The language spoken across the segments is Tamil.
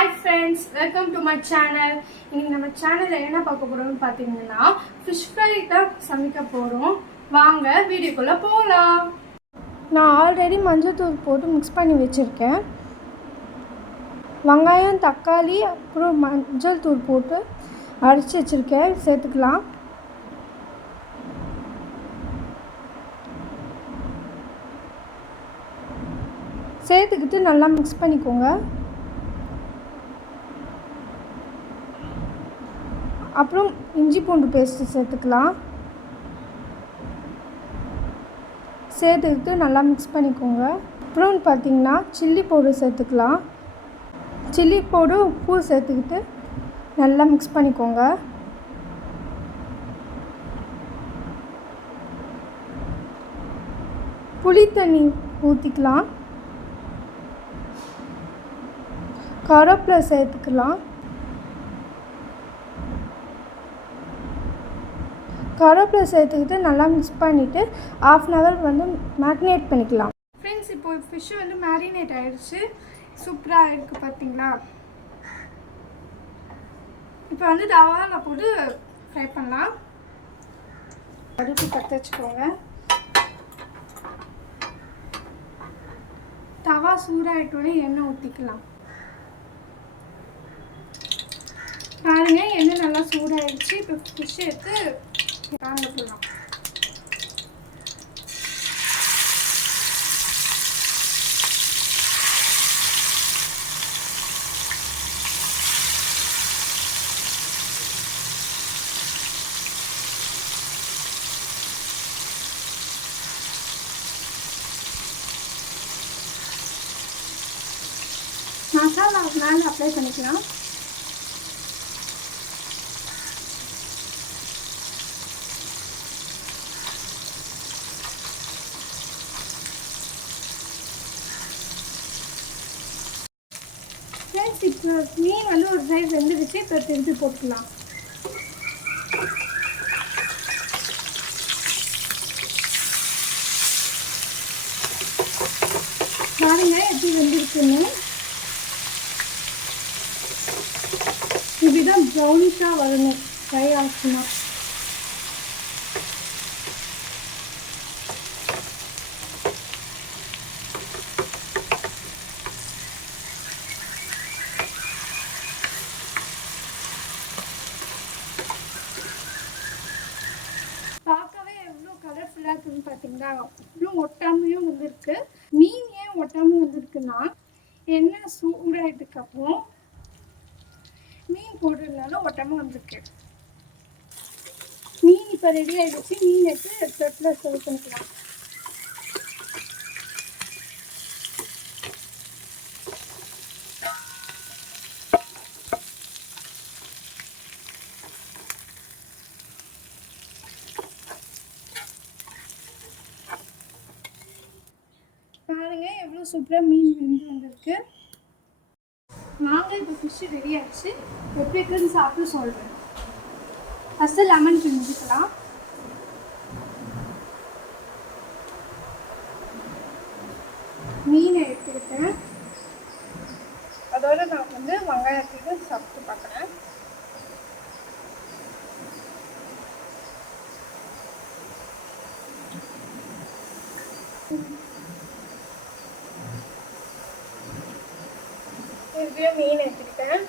Hi friends welcome to my channel இன்னைக்கு நம்ம சேனலில் என்ன பார்க்க போகிறோம்னு பார்த்தீங்கன்னா ஃபிஷ் ஃப்ரை தான் சமைக்க போகிறோம் வாங்க வீடியோக்குள்ளே போகலாம் நான் ஆல்ரெடி மஞ்சள்தூள் போட்டு மிக்ஸ் பண்ணி வச்சுருக்கேன். வெங்காயம் தக்காளி அப்புறம் மஞ்சள் தூள் போட்டு அரைச்சி வச்சுருக்கேன். சேர்த்துக்கலாம். சேர்த்துக்கிட்டு நல்லா மிக்ஸ் பண்ணிக்கோங்க. அப்புறம் இஞ்சி பூண்டு பேஸ்ட்டு சேர்த்துக்கலாம். சேர்த்துக்கிட்டு நல்லா மிக்ஸ் பண்ணிக்கோங்க. அப்புறம் பார்த்தீங்கன்னா சில்லி பவுடர் சேர்த்துக்கலாம். சில்லி பவுடர் உப்பு சேர்த்துக்கிட்டு நல்லா மிக்ஸ் பண்ணிக்கோங்க. புளி தண்ணி ஊற்றிக்கலாம் கருவேப்பிலை சேர்த்துக்கலாம். கருவேப்பிலை சேர்த்துக்கிட்டு நல்லா மிக்ஸ் பண்ணிவிட்டு ஆஃப் அன் ஹவர் வந்து மேக்னேட் பண்ணிக்கலாம். ஃப்ரெண்ட்ஸ் இப்போ ஃபிஷ்ஷு வந்து மேரினேட் ஆகிடுச்சு சூப்பராக இருக்குது பார்த்தீங்களா இப்போ வந்து தவாவில் போட்டு ஃப்ரை பண்ணலாம். அடுப்பு பற்ற வச்சுக்கோங்க. தவா சூடாயிட்டோடனே எண்ணெய் ஊற்றிக்கலாம் பாருங்க எண்ணெய் நல்லா சூடாயிடுச்சு. இப்போ ஃபிஷ் எடுத்து பேனில் போடலாம் மசாலா மேலே அப்ளை பண்ணிக்கலாம் ஃப்ரெண்ட்ஸ் இப்போ மீன் வந்து ஒரு சைடு வெந்துடுச்சு இப்போ திருப்பி போட்டுக்கலாம். பாருங்க எப்படி வெந்திருக்குன்னு. இப்படிதான் ப்ரௌனிஷாக வரணும். ஃப்ரை ஆச்சுன்னா. இருக்குன்னு இவ்வளோ ஒட்டாமையும் வந்திருக்கு. மீன் ஏன் ஒட்டாமல் வந்திருக்குன்னா எண்ணெய் சூடாயிட்டதுக்கு அப்புறம் மீன் போடுறதுனால ஒட்டாமல் வந்திருக்கு. மீன் இப்போ ரெடி ஆகிடுச்சு மீன் எடுத்து தொட்டில் சர்வ் பண்ணிக்கலாம். பாருங்க எவ்வளோ சூப்பராக மீன் வெந்து வந்திருக்கு. நாங்கள் இப்போ ஃபிஷ்ஷு ரெடி ஆகிடுச்சு எப்படி இருக்குன்னு சாப்பிட்டு சொல்கிறேன் ஃபஸ்ட்டு லெமன் பிஞ்சிக்கலாம் மீனை எடுத்துக்கிட்டேன். அதோட நான் வந்து வெங்காயத்துக்கு சாப்பிட்டு பார்க்குறேன். இதுலேயே மீன் எடுத்துக்கிட்டேன்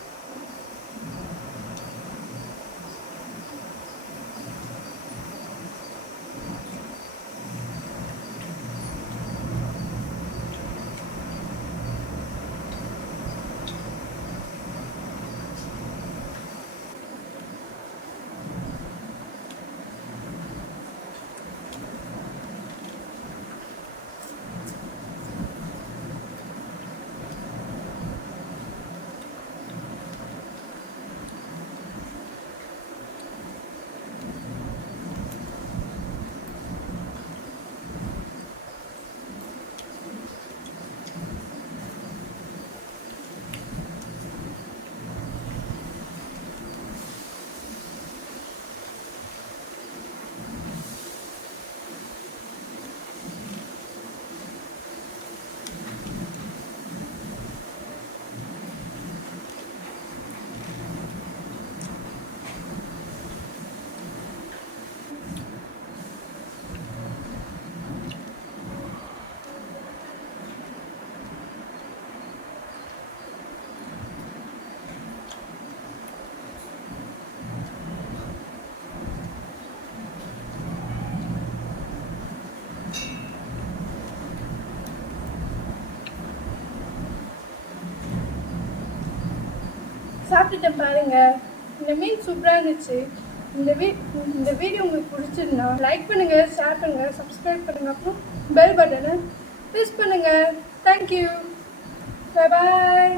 சாப்பிட்டுட்டேன் பாருங்க. இந்த மீன் சூப்பராக இருந்துச்சு. இந்த வீ இந்த வீடியோ உங்களுக்கு பிடிச்சிருந்தா லைக் பண்ணுங்க ஷேர் பண்ணுங்க சப்ஸ்கிரைப் பண்ணுங்க. அப்புறம் பெல் பட்டனை ப்ரெஸ் பண்ணுங்க. Thank you bye